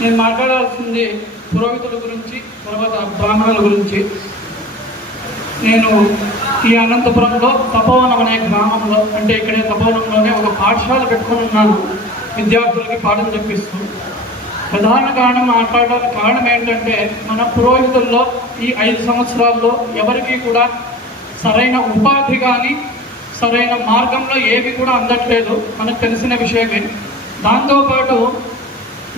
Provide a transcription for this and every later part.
నేను మాట్లాడాల్సింది పురోహితుల గురించి తర్వాత బ్రాహ్మణుల గురించి. నేను ఈ అనంతపురంలో తపోవనం అనే గ్రామంలో అంటే ఇక్కడే తపోవనంలోనే ఒక పాఠశాల పెట్టుకుని ఉన్నాను. విద్యార్థులకి పాఠం చెప్పిస్తూ. ప్రధాన కారణం మాట్లాడడానికి కారణం ఏంటంటే మన పురోహితుల్లో ఈ ఐదు సంవత్సరాల్లో ఎవరికీ కూడా సరైన ఉపాధి కానీ సరైన మార్గంలో ఏవి కూడా అందట్లేదు. మనకు తెలిసిన విషయమే. దాంతోపాటు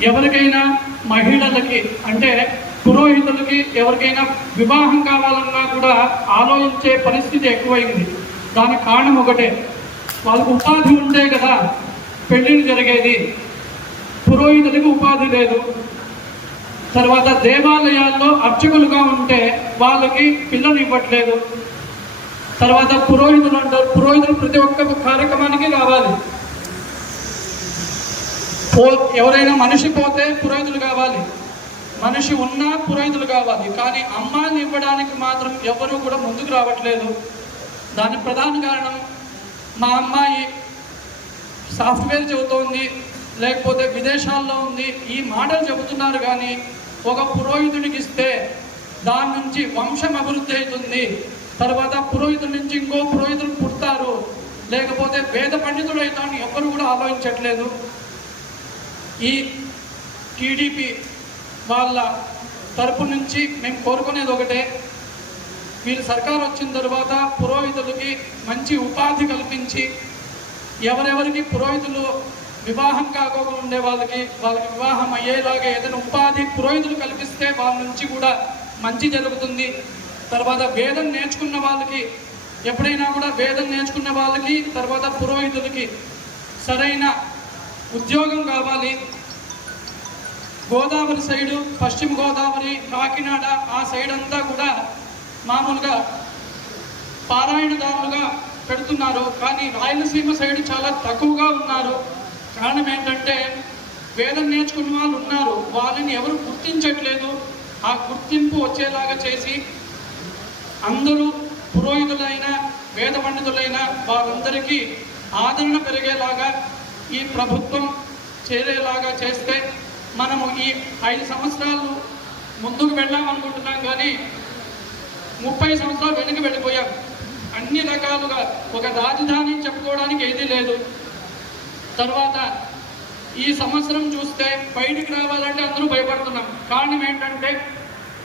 ఎవరికైనా మహిళలకి అంటే పురోహితులకి ఎవరికైనా వివాహం కావాలన్నా కూడా ఆలోచించే పరిస్థితి ఎక్కువైంది. దానికి కారణం ఒకటే. వాళ్ళకు ఉపాధి ఉంటే కదా పెళ్ళిళ్ళు జరిగేది. పురోహితులకు ఉపాధి లేదు. తర్వాత దేవాలయాల్లో అర్చకులుగా ఉంటే వాళ్ళకి పిల్లలు ఇవ్వట్లేదు. తర్వాత పురోహితులు అంటారు. పురోహితులు ప్రతి ఒక్క కార్యక్రమం కావాలి పో ఎవరైనా మనిషి పోతే పురోహితులు కావాలి. మనిషి ఉన్నా పురోహితులు కావాలి. కానీ అమ్మాయిని ఇవ్వడానికి మాత్రం ఎవరూ కూడా ముందుకు రావట్లేదు. దాని ప్రధాన కారణం మా అమ్మాయి సాఫ్ట్వేర్ చెబుతోంది లేకపోతే విదేశాల్లో ఉంది. ఈ మాటలు చెబుతున్నారు కానీ ఒక పురోహితుడికి ఇస్తే దాని నుంచి వంశం అభివృద్ధి అవుతుంది. తర్వాత పురోహితుడి నుంచి ఇంకో పురోహితులు పుడతారు. లేకపోతే వేద పండితుడు అవుతాను ఎవరు కూడా ఆలోచించట్లేదు. ఈ టీడీపీ వాళ్ళ తరపు నుంచి మేము కోరుకునేది ఒకటే. వీళ్ళు సర్కార్ వచ్చిన తర్వాత పురోహితులకి మంచి ఉపాధి కల్పించి ఎవరెవరికి పురోహితులు వివాహం కాకుండా ఉండే వాళ్ళకి వాళ్ళకి వివాహం అయ్యేలాగా ఏదైనా ఉపాధి పురోహితులు కల్పిస్తే వాళ్ళ నుంచి కూడా మంచి జరుగుతుంది. తర్వాత వేదం నేర్చుకున్న వాళ్ళకి ఎప్పుడైనా కూడా వేదం నేర్చుకున్న వాళ్ళకి తర్వాత పురోహితులకి సరైన ఉద్యోగం కావాలి. గోదావరి సైడు పశ్చిమ గోదావరి కాకినాడ ఆ సైడ్ అంతా కూడా మామూలుగా పారాయణదారులుగా పెడుతున్నారు. కానీ రాయలసీమ సైడ్ చాలా తక్కువగా ఉన్నారు. కారణం ఏంటంటే వేదం నేర్చుకున్న వాళ్ళు ఉన్నారు. వాళ్ళని ఎవరు గుర్తించట్లేదు. ఆ గుర్తింపు వచ్చేలాగా చేసి అందరూ పురోహితులైన వేద పండితులైన వాళ్ళందరికీ ఆదరణ పెరిగేలాగా ఈ ప్రభుత్వం చేరేలాగా చేస్తే మనము ఈ ఐదు సంవత్సరాలు ముందుకు వెళ్ళామనుకుంటున్నాం కానీ ముప్పై సంవత్సరాలు వెనక్కి వెళ్ళిపోయాం. అన్ని రకాలుగా ఒక రాజధాని చెప్పుకోవడానికి ఏది లేదు. తర్వాత ఈ సంవత్సరం చూస్తే బయటికి రావాలంటే అందరూ భయపడుతున్నాం. కారణం ఏంటంటే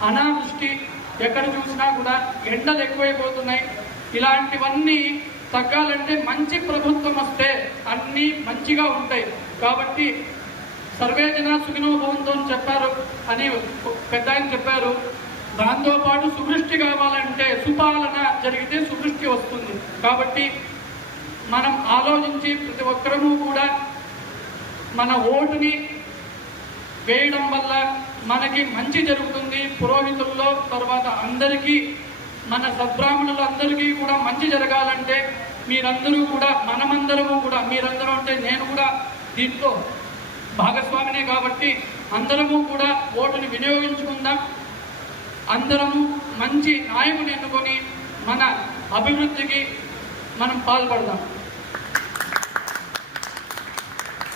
అనావృష్టి ఎక్కడ చూసినా కూడా ఎండలు ఎక్కువైపోతున్నాయి. ఇలాంటివన్నీ తగ్గాలంటే మంచి ప్రభుత్వం వస్తే అన్నీ మంచిగా ఉంటాయి. కాబట్టి సర్వేజన సుఖినో భవంతో అని చెప్పారు అని పెద్ద ఆయన చెప్పారు. దాంతోపాటు సువృష్టి కావాలంటే సుపాలన జరిగితే సువృష్టి వస్తుంది. కాబట్టి మనం ఆలోచించి ప్రతి ఒక్కరము కూడా మన ఓటుని వేయడం వల్ల మనకి మంచి జరుగుతుంది. పురోహితుల్లో తర్వాత అందరికీ మన సద్బ్రాహ్మణులు అందరికీ కూడా మంచి జరగాలంటే మీరందరూ కూడా మనమందరము కూడా మీరందరూ అంటే నేను కూడా దీంట్లో భాగస్వామినే కాబట్టి అందరము కూడా ఓటుని వినియోగించుకుందాం. అందరము మంచి నాయకుని ఎన్నుకొని మన అభివృద్ధికి మనం పాల్పడదాం.